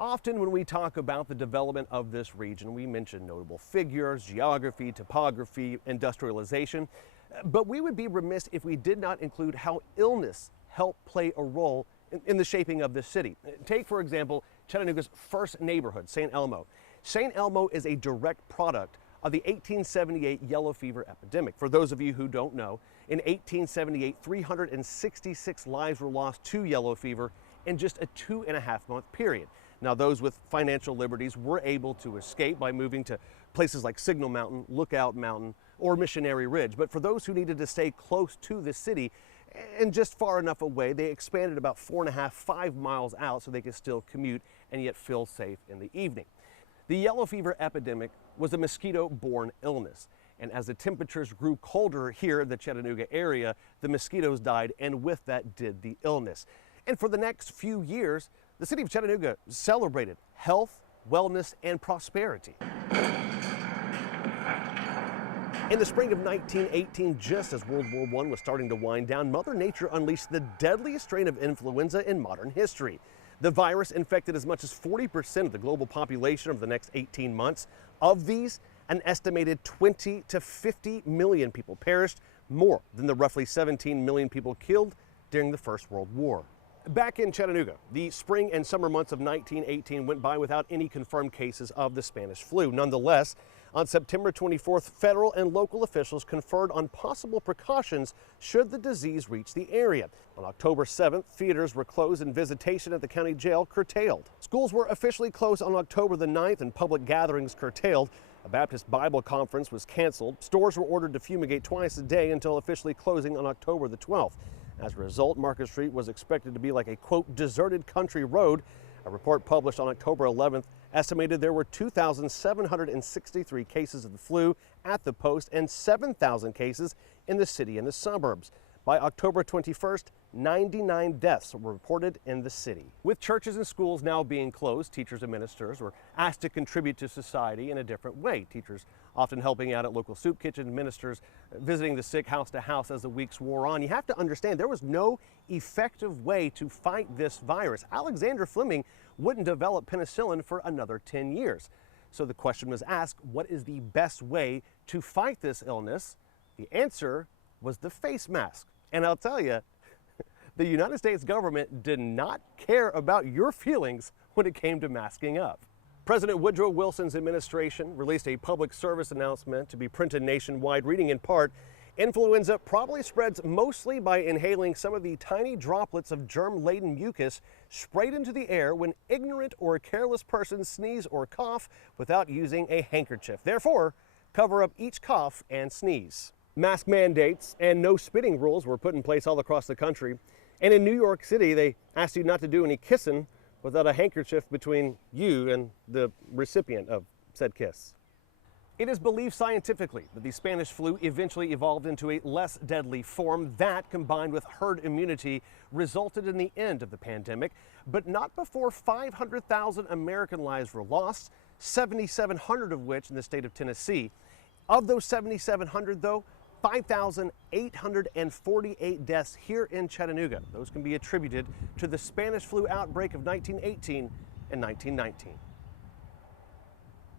Often when we talk about the development of this region, we mention notable figures, geography, topography, industrialization, but we would be remiss if we did not include how illness helped play a role in the shaping of this city. Take, for example, Chattanooga's first neighborhood, St. Elmo. St. Elmo is a direct product of the 1878 yellow fever epidemic. For those of you who don't know, in 1878, 366 lives were lost to yellow fever in just a 2.5-month period. Now, those with financial liberties were able to escape by moving to places like Signal Mountain, Lookout Mountain, or Missionary Ridge. But for those who needed to stay close to the city and just far enough away, they expanded about 4.5–5 miles out so they could still commute and yet feel safe in the evening. The yellow fever epidemic was a mosquito-borne illness. And as the temperatures grew colder here in the Chattanooga area, the mosquitoes died, and with that did the illness. And for the next few years, the city of Chattanooga celebrated health, wellness, and prosperity. In the spring of 1918, just as World War I was starting to wind down, Mother Nature unleashed the deadliest strain of influenza in modern history. The virus infected as much as 40% of the global population over the next 18 months. Of these, an estimated 20 to 50 million people perished, more than the roughly 17 million people killed during the First World War. Back in Chattanooga, the spring and summer months of 1918 went by without any confirmed cases of the Spanish flu. Nonetheless, on September 24th, federal and local officials conferred on possible precautions should the disease reach the area. On October 7th, theaters were closed and visitation at the county jail curtailed. Schools were officially closed on October the 9th and public gatherings curtailed. A Baptist Bible conference was canceled. Stores were ordered to fumigate twice a day until officially closing on October the 12th. As a result, Market Street was expected to be like a, quote, deserted country road. A report published on October 11th estimated there were 2,763 cases of the flu at the Post and 7,000 cases in the city and the suburbs. By October 21st, 99 deaths were reported in the city. With churches and schools now being closed, teachers and ministers were asked to contribute to society in a different way. Teachers often helping out at local soup kitchens, ministers visiting the sick house to house as the weeks wore on. You have to understand there was no effective way to fight this virus. Alexander Fleming wouldn't develop penicillin for another 10 years. So the question was asked, what is the best way to fight this illness? The answer was the face mask. And I'll tell you, the United States government did not care about your feelings when it came to masking up. President Woodrow Wilson's administration released a public service announcement to be printed nationwide, reading in part, influenza probably spreads mostly by inhaling some of the tiny droplets of germ-laden mucus sprayed into the air when ignorant or careless persons sneeze or cough without using a handkerchief. Therefore, cover up each cough and sneeze. Mask mandates and no spitting rules were put in place all across the country. And in New York City, they asked you not to do any kissing without a handkerchief between you and the recipient of said kiss. It is believed scientifically that the Spanish flu eventually evolved into a less deadly form. That, combined with herd immunity, resulted in the end of the pandemic, but not before 500,000 American lives were lost, 7,700 of which in the state of Tennessee. Of those 7,700, though, 5,848 deaths here in Chattanooga. Those can be attributed to the Spanish flu outbreak of 1918 and 1919.